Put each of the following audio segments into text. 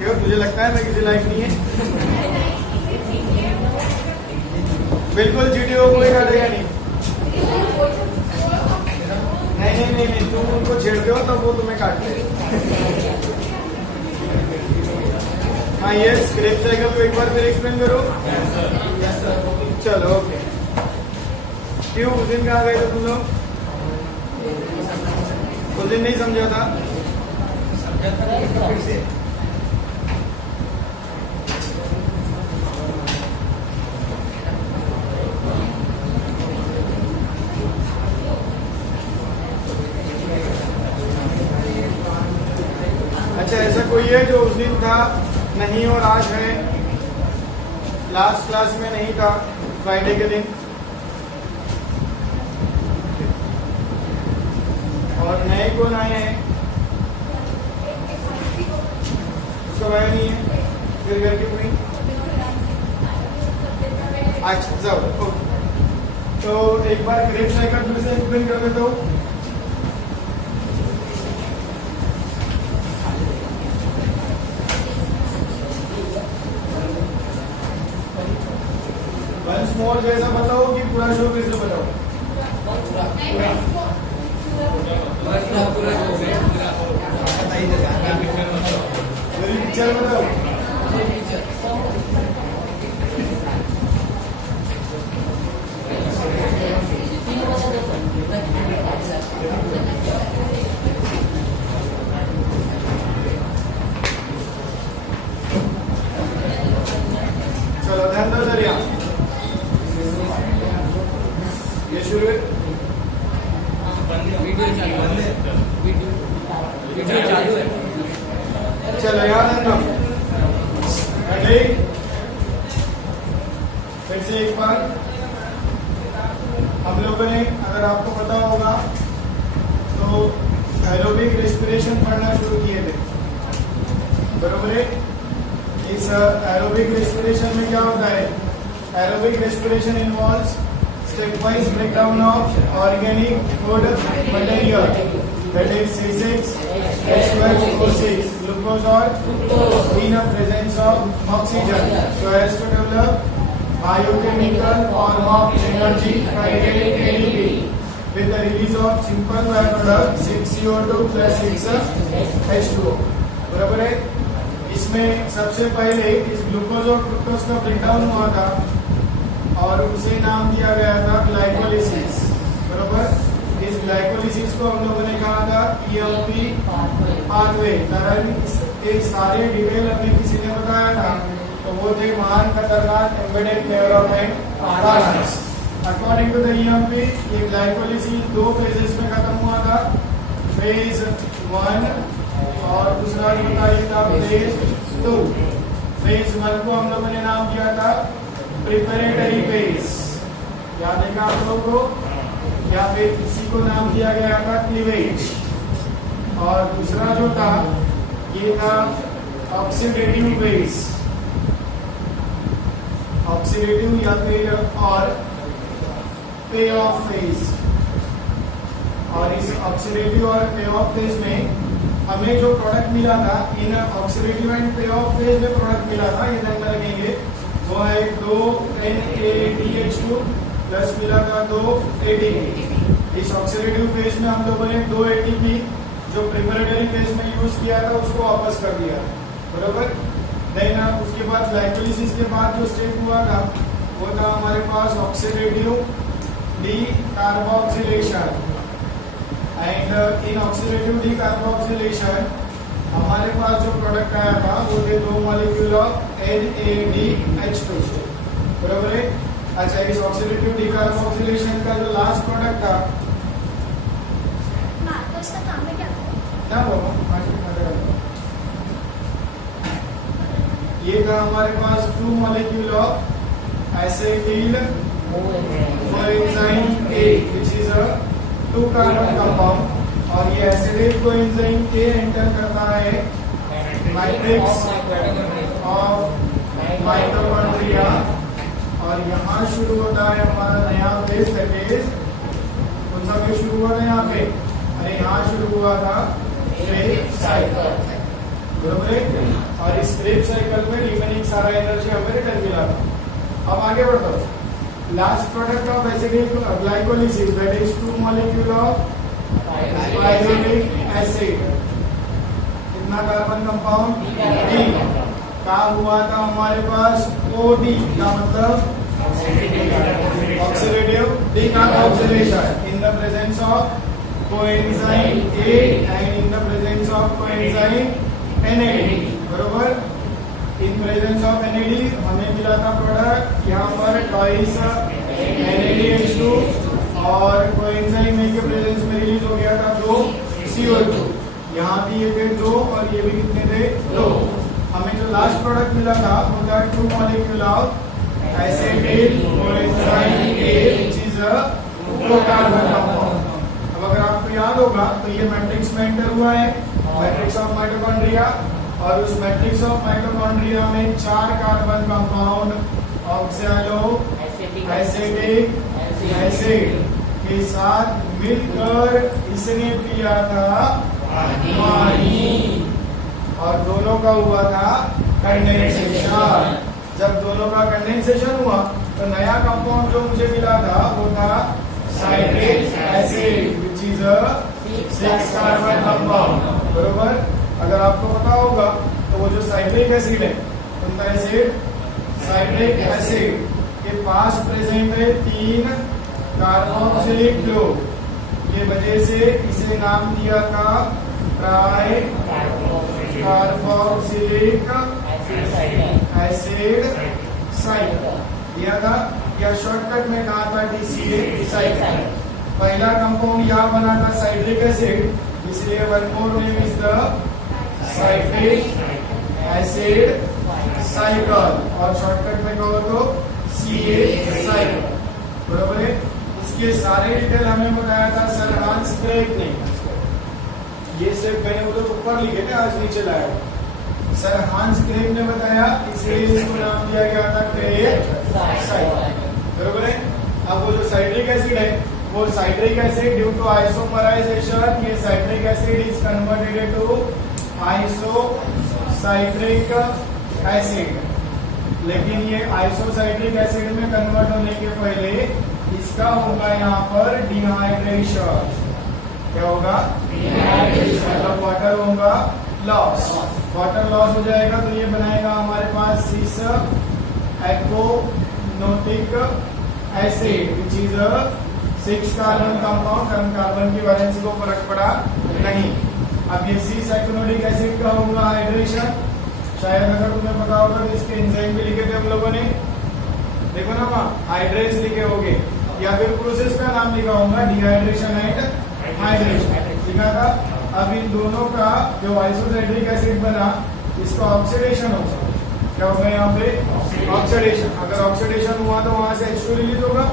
क्यों तुझे लगता है मैं किसी लायक नहीं है? बिल्कुल जीटीओ कोई काटेगा नहीं। नहीं तुम उनको छेड़ते हो तो वो तुम्हें काटते हैं। हाँ ये स्क्रेप साइकिल को एक बार फिर एक्सप्लेन करो। चलो ओके। क्यों उस दिन कहाँ गए थे तुम लोग? उस दिन नहीं समझा था? फिर से अच्छा ऐसा कोई है जो उस दिन था नहीं और आज है, लास्ट क्लास में नहीं था फ्राइडे के दिन, और नए कौन आए हैं? उसका आया नहीं है, फिर घर क्यों नहीं? अच्छा जाओ ओके। तो एक बार क्रेप साइकिल फिर से एक्सप्लेन कर देता हूँ। वंस मोर जैसा बताओ कि पूरा शो फिर से बताओ? पूरी पिक्चर बताओ। चलो ध्यान दो जरिया, ये शुरू है। वीडियो चालू है। चलो याद रखना। फिर से एक बार हम लोगों ने, अगर आपको पता होगा तो एरोबिक रेस्पिरेशन पढ़ना शुरू किए थे, बरोबर है? इस एरोबिक रेस्पिरेशन में क्या होता है? Aerobic respiration involves stepwise breakdown of organic food material, that is C6, H12O6, glucose or in the presence of oxygen, so as to develop biochemical form of energy created ADP with the release of simple byproduct 6CO2 plus 6H2O। बराबर है? इसमें सबसे पहले इस glucose और fructose का breakdown हुआ था और उसे नाम दिया गया था ग्लाइकोलिसिस, बरोबर? इस ग्लाइकोलिसिस को हम लोगों ने कहा था ईएमपी पाथवे। कारण इसके सारे डिटेल हमें किसी ने बताया था, तो वो थे महान खतरनाक embedded development partners. According to the EMP ये ग्लाइकोलिसिस दो फेजेस में खत्म हुआ था, फेज 1 और दूसरा बताइए था फेज 2। फेज 1 को हम लोगों ने नाम दिया था प्रिपरेटरी फेज, याद है क्या आप लोगों को? या फिर इसी को नाम दिया गया था क्लीवेज। और दूसरा जो था ये था ऑक्सीडेटिव फेज, ऑक्सीडेटिव या फिर और पे ऑफ फेज। और इस ऑक्सीडेटिव और पे ऑफ फेज में हमें जो प्रोडक्ट मिला था, इन ऑक्सीडेटिव एंड पे ऑफ फेज में प्रोडक्ट मिला था, ये ध्यान में रखेंगे, वो है 2 NADH2 प्लस मिला था 2 ATP। इस ऑक्सीडेटिव फेज में हम लोगों ने 2 ATP जो प्रिपरेटरी फेज में यूज किया था उसको वापस कर दिया, बरोबर? देन उसके बाद ग्लाइकोलिसिस के बाद जो स्टेप हुआ था वो था हमारे पास oxidative decarboxylation. And in oxidative decarboxylation हमारे पास जो प्रोडक्ट आया था वो थे 2 मॉलिक्यूल ऑफ NADH2, बरोबर है? अच्छा, इस ऑक्सीडेटिव डीकार्बोक्सिलेशन का जो लास्ट प्रोडक्ट था क्या ये था हमारे पास 2 molecule of acetyl coenzyme A, which is a 2 carbon compound. और ये एसिडिक कोएंजाइम A एंटर करता है मैट्रिक्स ऑफ माइटोकॉन्ड्रिया, और यहाँ शुरू होता है हमारा नया फेज, दैट इज कौन सा फेज शुरू हुआ था यहाँ पे? अरे यहाँ शुरू हुआ था फेज साइकिल, बरोबर है। और इस क्रेब साइकिल में रिमेनिंग सारा एनर्जी हमें रिटर्न मिला था। अब आगे बढ़ो, last product of acidic glycolysis that is 2 molecule of pyruvic acid, कितना कार्बन कंपाउंड डी का हुआ था हमारे पास OD का मतलब oxidative decarboxylation in the presence of coenzyme A and in the presence of coenzyme NAD, बरोबर। इन प्रेजेंस ऑफ NAD हमें मिला था प्रोडक्ट यहाँ पर ट्वाइस NADH2 और कोएंजाइम A के प्रेजेंस में रिलीज हो गया था 2 CO2। यहाँ भी ये थे 2 और ये भी कितने थे 2। हमें जो लास्ट प्रोडक्ट मिला था वो था 2 molecule of acetyl coenzyme A which is a carbon compound. अब अगर आपको याद होगा तो ये मैट्रिक्स में एंटर हुआ है, मैट्रिक्स ऑफ माइटोकॉन्ड्रिया, और उस मैट्रिक्स ऑफ माइटोकॉन्ड्रिया में 4 carbon compound oxalo acetic acid के साथ मिलकर इसने पिया था पानी, और दोनों का हुआ था कंडेंसेशन। जब दोनों का कंडेंसेशन हुआ तो नया कंपाउंड जो मुझे मिला था वो था citric acid which is a 6 carbon compound, बरोबर। अगर आपको पता होगा तो वो जो साइट्रिक एसिड है उनका एसिड साइट्रिक एसिड के पास प्रेजेंट है 3 कार्बोक्सिलिक ग्रुप, ये वजह से इसे नाम दिया था ट्राई कार्बोक्सिलिक एसिड साइकिल दिया था, या शॉर्टकट में कहा था TCA साइकिल। पहला कंपाउंड यहाँ बना था साइट्रिक एसिड, इसलिए one more name is the citric acid cycle, और शॉर्टकट में कहो तो CA साइकिल, बरोबर है। इसके सारे डिटेल हमें बताया था सर हांस क्रेग ने। ये सिर्फ मैंने उधर ऊपर लिखे थे, आज नीचे लाया सर हांस क्रेग ने बताया, इसलिए इसको नाम दिया गया था क्रेग साइकिल, बरोबर है। अब वो जो साइट्रिक एसिड है वो citric acid due to isomerisation, ये citric acid is converted to isocitric acid, लेकिन ये आइसोसाइट्रिक एसिड में कन्वर्ट होने के पहले इसका होगा यहाँ पर डिहाइड्रेशन। क्या होगा? डिहाइड्रेशन, मतलब वाटर होगा लॉस, वाटर लॉस हो जाएगा तो ये बनाएगा हमारे पास 6 aconitic acid which is a 6 carbon compound. Carbon की वैलेंसी को फर्क पड़ा नहीं। अब ये 6 एक्वोनोटिक एसिड का होगा हाइड्रेशन, शायद अगर तुम्हें पता होगा तो इसके एंजाइम भी लिखे थे हम लोगों ने, देखो ना वहाँ हाइड्रेट्स लिखे होंगे, या फिर प्रोसेस का नाम लिखा होगा डिहाइड्रेशन एंड हाइड्रेशन लिखा था। अब इन दोनों का जो आइसोसाइट्रिक एसिड बना इसका ऑक्सीडेशन होगा। क्या होगा यहाँ पे? ऑक्सीडेशन। अगर ऑक्सीडेशन हुआ तो वहां से H2 रिलीज होगा,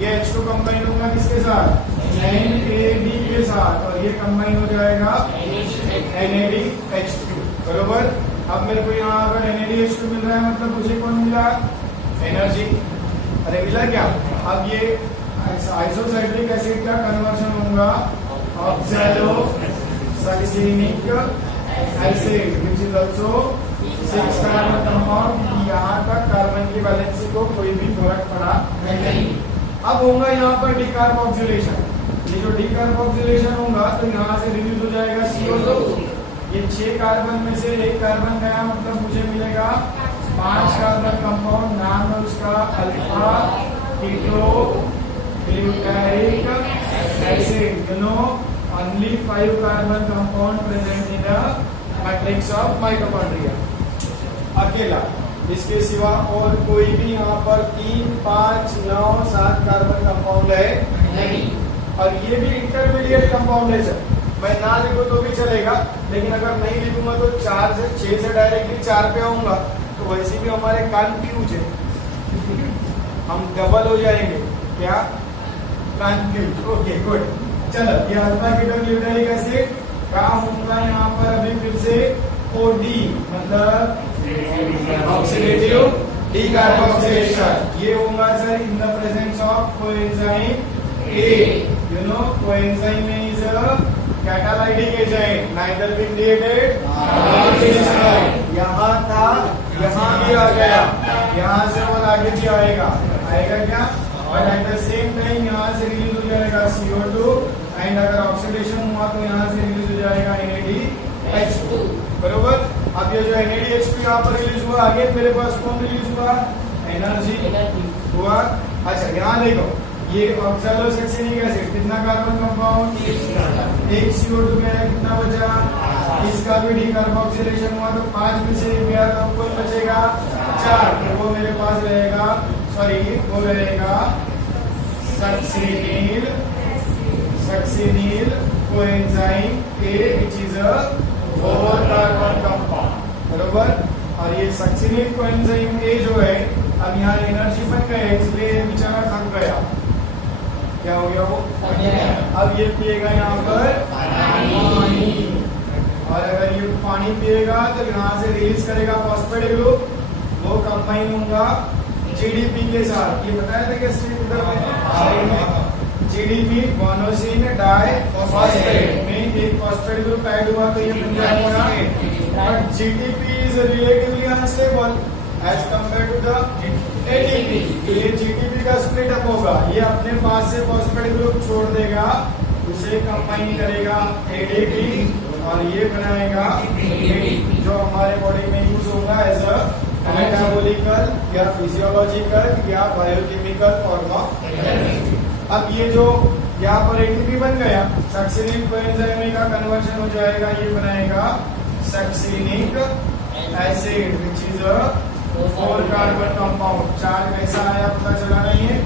ये H2 कंबाइन होगा किसके साथ? NAD के साथ, और ये कंबाइन हो जाएगा NADH2, बरोबर। अब मेरे को यहाँ अगर NADH2 मिल रहा है मतलब मुझे कौन मिला? एनर्जी। अरे मिला क्या? अब ये आइसोसाइट्रिक एसिड का कन्वर्शन होगा oxalo sulphonic acid which is also 6 carbon compound. यहाँ तक कार्बन की वैलेंसी को कोई भी फर्क पड़ा नहीं। अब होगा यहाँ पर डिकार्बोक्सिलेशन। ये जो डिकार्बोक्सिलेशन होगा तो यहाँ से रिलीज हो जाएगा CO2। ये 6 कार्बन में से 1 कार्बन गया, मतलब मुझे मिलेगा 5 कार्बन कंपाउंड। नाम है उसका alpha keto glutaric acid. You know only 5 carbon compound present in the matrix of mitochondria, अकेला। इसके सिवा और कोई भी यहाँ पर 3, 5, 9, 7 कार्बन कंपाउंड है नहीं। और ये भी इंटरमीडिएट कंपाउंड है सर, मैं ना लिखूं तो भी चलेगा, लेकिन अगर नहीं लिखूंगा तो 4 से 6 से डायरेक्टली 4 पे आऊंगा तो वैसे भी हमारे कंफ्यूज है, हम डबल हो जाएंगे। क्या? कंफ्यूज। Okay good. चलो ये अल्फा कीटो ग्लूटारिक एसिड क्या होगा यहाँ पर? अभी फिर से OD मतलब ऑक्सीडेटिव डिकार्बोक्सिलेशन। ये होगा sir in the presence of coenzyme A। You know coenzyme A is a catalytic agent neither being reacted nor destroyed. यहाँ था, यहाँ भी आ गया, यहाँ से और आगे भी आएगा क्या? और एट द सेम टाइम यहाँ से रिलीज हो जाएगा CO2 एंड अगर ऑक्सीडेशन हुआ तो यहाँ से रिलीज हो जाएगा NADH2। बरोबर। अब ये जो NADH2 यहाँ पर रिलीज हुआ, आगे मेरे पास कौन रिलीज हुआ? एनर्जी हुआ। अच्छा यहाँ देखो, ये ऑक्सैलोसैक्सिनिक एसिड कितना कार्बन कंपाउंड? एक CO2 में कितना बचा? इसका भी डीकार्बोक्सिलेशन हुआ तो 5 में से गया तो कौन बचेगा? 4। तो वो मेरे पास रहेगा, वो रहेगा succinyl coenzyme A which is a 4 carbon compound. बरोबर। और ये सक्सिनिल कोएंजाइम A जो है, अब यहाँ एनर्जी बन गए इसलिए बेचारा थक गया। क्या हो गया वो? अब ये पिएगा यहाँ पर पानी, और अगर ये पानी पिएगा तो यहाँ से रिलीज करेगा फॉस्फेट ग्रुप, वो कंबाइन होगा GDP के साथ। ये बताया था कि GDP मोनोसिन डाइफॉस्फेट में एक फॉस्फेट ग्रुप ऐड हुआ तो ये बन जाएगा। But GDP is relatively unstable as compare to the ATP। ये GDP का स्प्लिट अप होगा, ये अपने पास से फॉस्फेट ग्रुप छोड़ देगा, उसे कंबाइन करेगा ADP और ये बनाएगा ATP, जो हमारे बॉडी में यूज होगा एज अ मेटाबॉलिकल या फिजियोलॉजिकल या बायोकेमिकल फॉर्म ऑफ एनर्जी। अब ये जो यहाँ पर ATP बन गया, सक्सिनिक कोएंजाइम का कन्वर्जन हो जाएगा, ये बनाएगा succinic acid which is a 4 carbon compound. Charge कैसा आया पता चला नहीं है?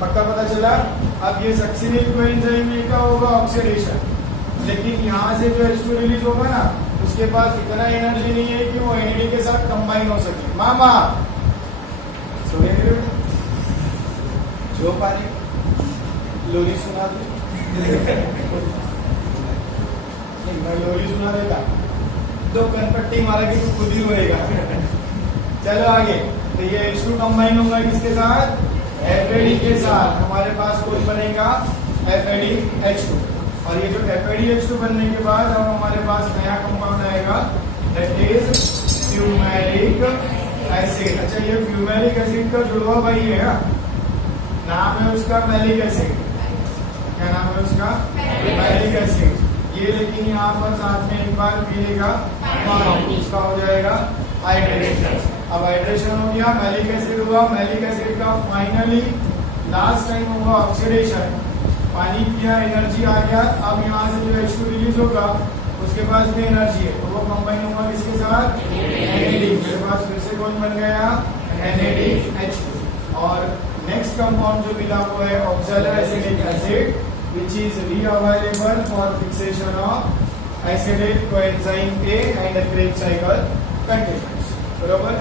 पक्का पता चला। अब ये सक्सिनिक कोएंजाइम का होगा ऑक्सीडेशन, लेकिन यहाँ से जो H2 रिलीज होगा ना, उसके पास इतना एनर्जी नहीं है कि वो NAD के साथ कंबाइन हो सके। मामा जो पानी लोरी सुना लोरी सुना देगा, 2 कनपट्टी मारा कि तू खुद ही रोएगा। चलो आगे। तो ये H2 कंबाइन होगा किसके साथ? FAD के साथ। हमारे पास कौन बनेगा? FADH2। और ये जो FADH2 बनने के बाद अब हमारे पास नया कंपाउंड आएगा, दैट इज फ्यूमेरिक एसिड। अच्छा ये फ्यूमेरिक एसिड का जुड़वा भाई है, नाम है उसका मैलिक एसिड। क्या नाम है उसका? Malic acid. ये लेकिन यहाँ पर साथ में एक बार पी लेगा, उसका हो जाएगा हाइड्रेशन। अब हाइड्रेशन हो गया, मैलिक एसिड हुआ, मैलिक एसिड का फाइनली लास्ट टाइम होगा ऑक्सीडेशन, पानी पिया, एनर्जी आ गया। अब यहाँ से जो H2 रिलीज होगा उसके पास भी एनर्जी है, तो वो कंबाइन होगा किसके साथ? NAD। मेरे पास फिर से कौन बन गया? NADH2। और नेक्स्ट कंपाउंड जो मिला हुआ है oxaloacetic acid which is reavailable for fixation of acidic coenzyme A and Krebs cycle continues. बरोबर।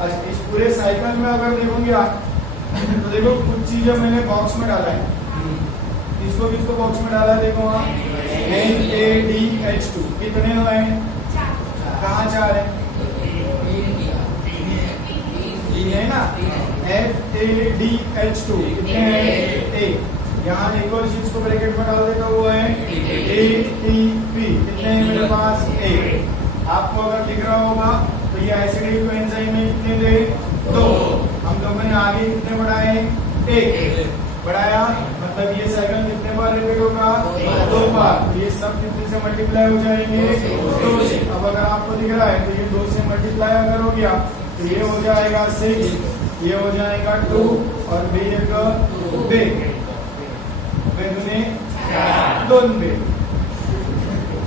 अच्छा इस पूरे साइकिल में अगर देखोगे आप तो देखो कुछ चीजें मैंने बॉक्स में डाला है, किसको किसको बॉक्स में डाला देखो वहाँ NADH2 कितने हुए? कहाँ 4 है? है ना? FADH2 कितने हैं? 1। यहाँ एक और चीज को ब्रैकेट में डाल देता हुआ है ATP कितने हैं मेरे पास? 1। आपको अगर दिख रहा होगा तो ये एसिडिक कोएंजाइम में कितने थे? 2। हम लोगों ने आगे कितने बढ़ाए? 1 बढ़ाया, मतलब ये साइकिल कितने बार रिपीट होगा? 2 बार। ये सब कितने से मल्टीप्लाई हो जाएंगे? 2 से। अब अगर आपको दिख रहा है तो ये 2 से मल्टीप्लाई अगर हो गया तो ये हो जाएगा 6, ये हो जाएगा 2 और बे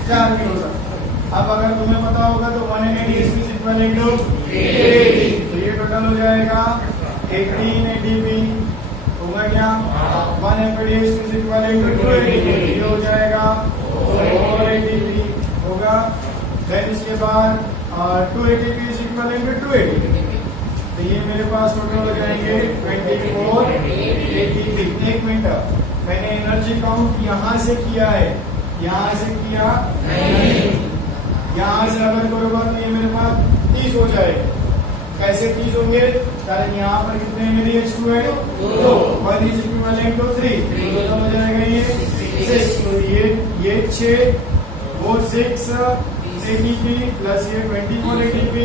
4 भी हो सकता। अब अगर तुम्हें पता होगा तो 180 is equal to 80, तो ये टोटल हो जाएगा 18 ATP होगा क्या? 1 FAD is equal to 280, ये हो जाएगा 4 ATP होगा। देन इसके बाद 2 ATP is equal to 280, तो ये मेरे पास टोटल हो जाएंगे 24 ATP। एक मिनट, मैंने एनर्जी काउंट यहाँ से किया है, यहाँ से किया नहीं, यहाँ से अगर करोगा तो ये मेरे पास 30 हो जाएगा। कैसे 30 होंगे? कारण यहाँ पर कितने मेरी H2 है? 2। 1 is equivalent to 3, तो हो जाएगा ये 6, तो ये 6, वो 6 ATP प्लस ये 24 ATP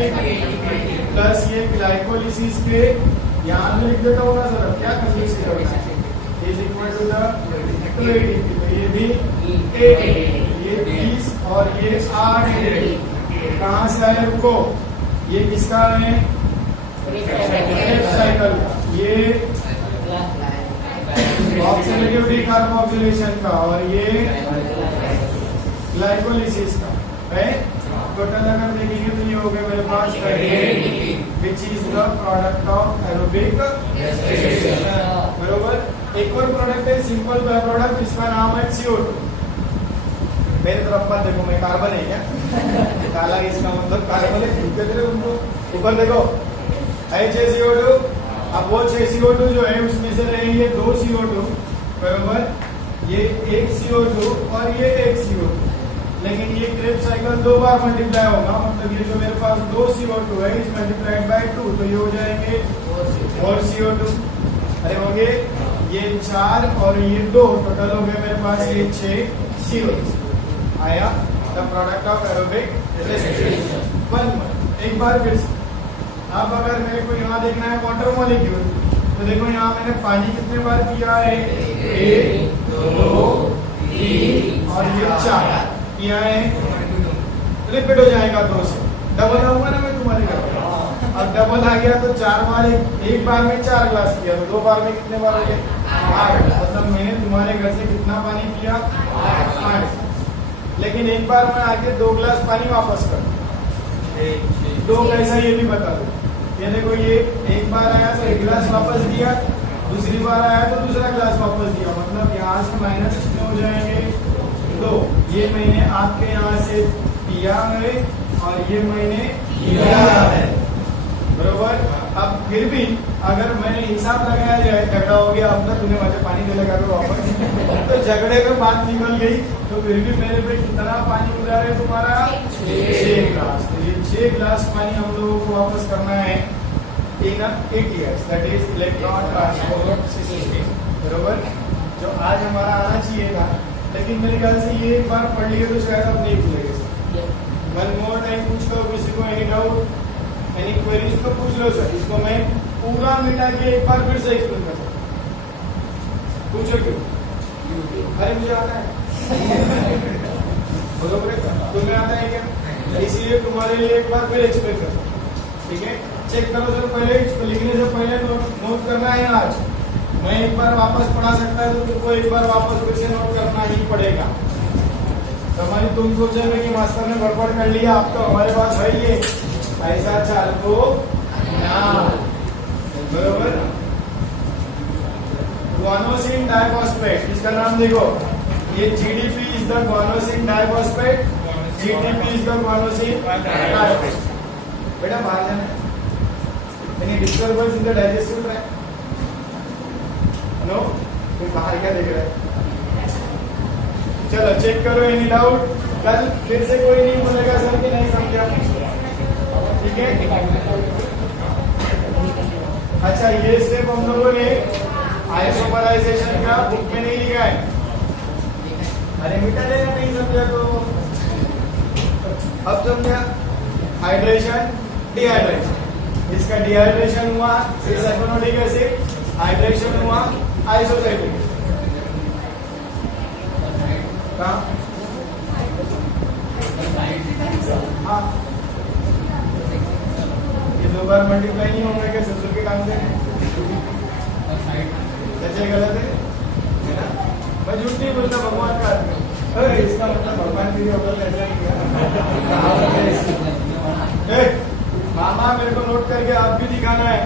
प्लस ये ग्लाइकोलिसिस के यहाँ में लिख देता हूँ ना सर, क्या कंफ्यूज करना है, is equal to the 2 ATP, तो ये भी 8 ATP, ये 20 और ये 8 ATP, कहाँ से आए रुको, ये किसका है, साइकिल, ये ऑक्सीडेटिव डिकार्बोक्सिलेशन का और ये ग्लाइकोलिसिस का है। टोटल अगर देखेंगे तो ये हो गया मेरे पास which is the product of aerobic बरोबर। एक और प्रोडक्ट है सिंपल बाय प्रोडक्ट, जिसका नाम है CO2। मेरे तरफ मत देखो, मैं कार्बन है क्या काला, इसका मतलब कार्बन है, उनको ऊपर देखो HCO2। अब वो 6 CO2 जो है उसमें से रहेंगे 2 CO2 बरोबर, ये 1 CO2 और ये 1 CO2, लेकिन ये क्रेब्स साइकिल 2 बार मल्टीप्लाई होगा, मतलब ये जो मेरे पास 2 CO2 है इस मल्टीप्लाइड बाय 2, तो ये हो जाएंगे 4 CO2, अरे होंगे ये 4 और ये 2, टोटल हो गए मेरे पास ये 6 CO2 आया the product of aerobic respiration. एक बार फिर से, अब अगर मेरे को यहाँ देखना है वाटर मॉलिक्यूल, तो देखो यहाँ मैंने पानी कितने बार किया है, 1 2 3 और ये 4 किया है, रिपीट हो जाएगा 2 से, डबल आऊंगा ना मैं तुम्हारे घर, अब डबल आ गया तो 4 बार, एक बार में 4 ग्लास किया, तो 2 बार में कितने बार हो गए, 8, मतलब मैंने तुम्हारे घर से कितना पानी पिया, 8, लेकिन एक बार मैं आके 2 ग्लास पानी वापस कर, 2 कैसा ये भी बता दो। ये देखो ये एक बार आया तो 1 ग्लास वापस दिया, दूसरी बार आया तो दूसरा ग्लास वापस दिया, मतलब यहाँ से माइनस कितने हो जाएंगे, 2, ये मैंने आपके यहाँ से पिया है और ये मैंने किया है बरोबर। अब फिर भी अगर मैंने हिसाब लगाया जाए, झगड़ा हो गया, अब ना तूने मुझे पानी दे लगा तो वापस तो झगड़े में बात निकल गई, तो फिर भी मेरे पे कितना पानी उड़ा है तुम्हारा, 6 ग्लास, तो ये 6 ग्लास पानी हम लोगों को वापस करना है इन ATS, that is electron transport system बरोबर, जो आज हमारा आना चाहिए था, लेकिन मेरे ख्याल से ये एक बार पढ़ लिए तो शायद आप नहीं भूलेंगे। वन मोर टाइम पूछ लो, किसी को एनी डाउट एनी क्वेरीज तो पूछ लो सर, इसको मैं पूरा मिटा के एक बार फिर से एक्सप्लेन कर सकता हूँ, पूछो क्यों, अरे मुझे आता है बरोबर है, तुम्हें आता है क्या, इसलिए तुम्हारे लिए एक बार फिर एक्सप्लेन कर सकता हूँ, ठीक है। चेक करो सर, पहले लिखने से पहले नोट करना है, आज मैं एक बार वापस पढ़ा सकता है तो तुमको एक बार वापस फिर से नोट करना ही पड़ेगा। समझ, तुम सोचोगे कि मास्टर ने गड़बड़ कर लिया, आप तो हमारे पास है ये ऐसा चालू ना बरोबर। ग्वानोसिन डाइफॉस्फेट, इसका नाम देखो, ये GDP is the guanosine diphosphate, GDP is the guanosine diphosphate. बेटा बाहर जाना, disturbance in the digestive tract, no, तुम बाहर क्या देख रहे हैं, चलो चेक करो, एनी डाउट, कल फिर से कोई नहीं बोलेगा सर कि नहीं समझा, ठीक है। अच्छा, ये स्टेप हम लोगों ने आइसोमराइजेशन का बुक में नहीं लिखा है, अरे मिटा देना, नहीं समझा तो अब समझा। हाइड्रेशन डिहाइड्रेशन, इसका डिहाइड्रेशन हुआ इस एसिडिक एसिड, हाइड्रेशन हुआ आइसोटोनिक, हाँ ये 2 बार मल्टीप्लाई नहीं होंगे क्या ससुर के काम से, सच्चाई गलत है ना, मैं झूठ नहीं बोलता, भगवान का आदमी, अरे इसका मतलब भगवान के लिए होगा ऐसा नहीं किया। मामा मेरे को नोट करके आप भी दिखाना है,